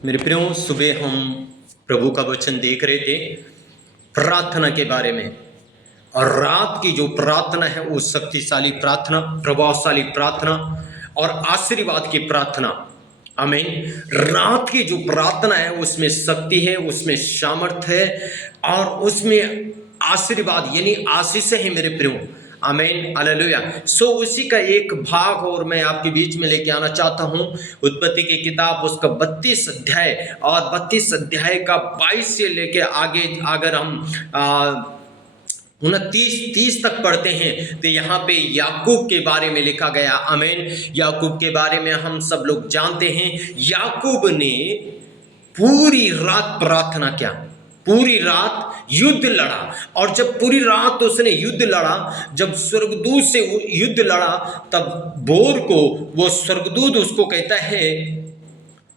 मेरे प्रियो, सुबह हम प्रभु का वचन देख रहे थे प्रार्थना के बारे में। और रात की जो प्रार्थना है वो शक्तिशाली प्रार्थना, प्रभावशाली प्रार्थना और आशीर्वाद की प्रार्थना। आमीन। रात की जो प्रार्थना है उसमें शक्ति है, उसमें सामर्थ्य है और उसमें आशीर्वाद यानी आशीष है मेरे प्रियो। आमीन, हालेलुया। उसी का एक भाग और मैं आपके बीच में लेके आना चाहता हूं। उत्पत्ति की किताब उसका 32 अध्याय और 32 अध्याय का 22 से लेके आगे अगर हम 29-30 तक पढ़ते हैं तो यहाँ पे याकूब के बारे में लिखा गया। आमीन। याकूब के बारे में हम सब लोग जानते हैं। याकूब ने पूरी रात प्रार्थना किया, पूरी रात युद्ध लड़ा। और जब पूरी रात उसने युद्ध लड़ा, जब स्वर्गदूत से युद्ध लड़ा, तब भोर को वो स्वर्गदूत उसको कहता है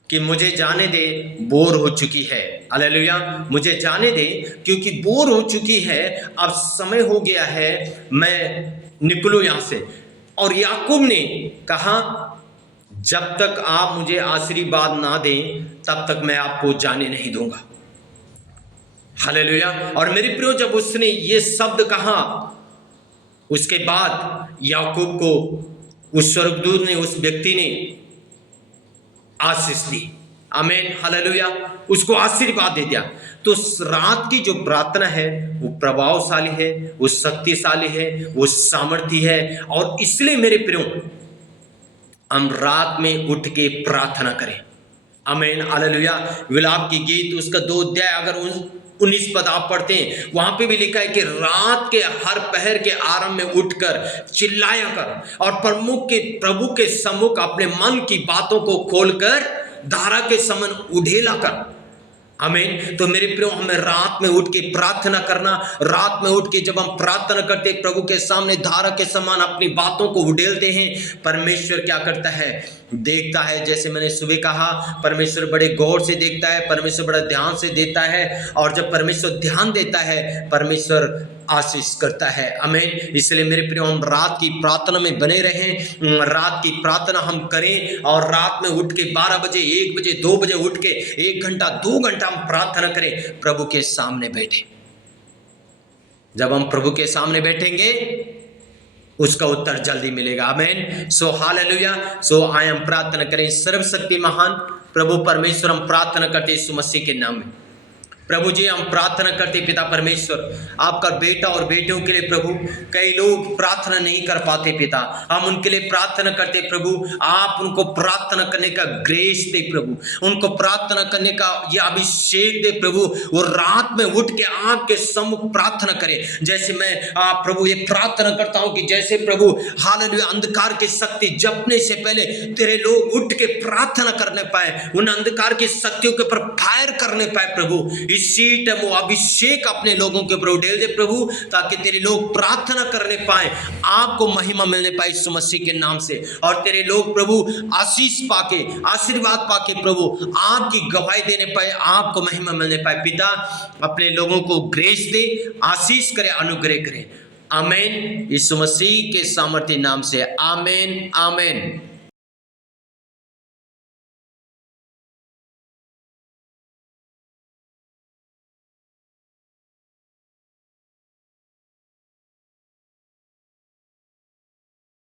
कि मुझे जाने दे, बोर हो चुकी है। हालेलुया, मुझे जाने दे क्योंकि बोर हो चुकी है, अब समय हो गया है, मैं निकलूं यहां से। और याकूब ने कहा जब तक आप मुझे आशीर्वाद ना दें तब तक मैं आपको जाने नहीं दूंगा। हालेलुया। और मेरे प्रियो, जब उसने ये शब्द कहा उसके बाद याकूब को उस स्वर्गदूत ने, उस व्यक्ति ने आशीष दी। आमीन, हालेलुया। उसको आशीर्वाद दे दिया। तो रात की जो प्रार्थना है वो प्रभावशाली है, वो शक्तिशाली है, वो सामर्थ्य है। और इसलिए मेरे प्रियो, हम रात में उठ के प्रार्थना करें। आमीन, हालेलुया। विलाप की गीत उसका 2 अध्याय अगर 19 पद आप पढ़ते हैं, वहां पे भी लिखा है कि रात के हर पहर के आरंभ में उठकर चिल्लाया कर और प्रभु के सम्मुख अपने मन की बातों को खोलकर धारा के समान उड़ेला कर। आमीन। तो मेरे प्रियो, हमें रात में उठ के प्रार्थना करना। रात में उठ के जब हम प्रार्थना करते हैं, प्रभु के सामने धारा के समान अपनी बातों को उड़ेलते हैं, परमेश्वर क्या करता है, देखता है। जैसे मैंने सुबह कहा, परमेश्वर बड़े गौर से देखता है, परमेश्वर बड़ा ध्यान से देता है। और जब परमेश्वर ध्यान देता है, परमेश्वर आशीष करता है। आमीन। इसलिए मेरे प्रियो, हम रात की प्रार्थना में बने रहें, रात की प्रार्थना हम करें। और रात में उठ के 12 बजे, 1 बजे, 2 बजे उठ के 1 घंटा 2 घंटा हम प्रार्थना करें, प्रभु के सामने बैठे। जब हम प्रभु के सामने बैठेंगे उसका उत्तर जल्दी मिलेगा। आमीन। हालेलुया। आए हम प्रार्थना करें। सर्वशक्ति महान प्रभु परमेश्वर, हम प्रार्थना करते यीशु मसीह के नाम में। प्रभु जी, हम प्रार्थना करते पिता परमेश्वर, आपका बेटा और बेटियों के लिए प्रभु, कई लोग प्रार्थना नहीं कर पाते पिता, हम उनके लिए प्रार्थना करते प्रभु, आप उनको प्रार्थना करने का ग्रेस दे प्रभु, उनको प्रार्थना करने का ये अभिषेक दे प्रभु। वो रात में उठ के आपके सम्मुख प्रार्थना करें। जैसे मैं प्रभु ये प्रार्थना करता हूं कि जैसे प्रभु हालेलुया अंधकार की शक्ति जपने से पहले तेरे लोग उठ के प्रार्थना करने पाए, उन अंधकार की शक्तियों के ऊपर फायर करने पाए प्रभु। इसी टाइम वो अभिषेक अपने लोगों के ऊपर उड़ेल दे प्रभु, ताकि तेरे लोग प्रार्थना करने पाए, आपको महिमा मिलने पाए यीशु मसीह के नाम से। और तेरे लोग प्रभु आशीष पाके, आशीर्वाद पाके प्रभु आपकी गवाही देने पाए, आपको महिमा मिलने पाए। पिता, अपने लोगों को ग्रेस दे, आशीष करे, अनुग्रह करे। आमीन। यीशु मसीह के सामर्थ्य नाम से आमीन, आमीन।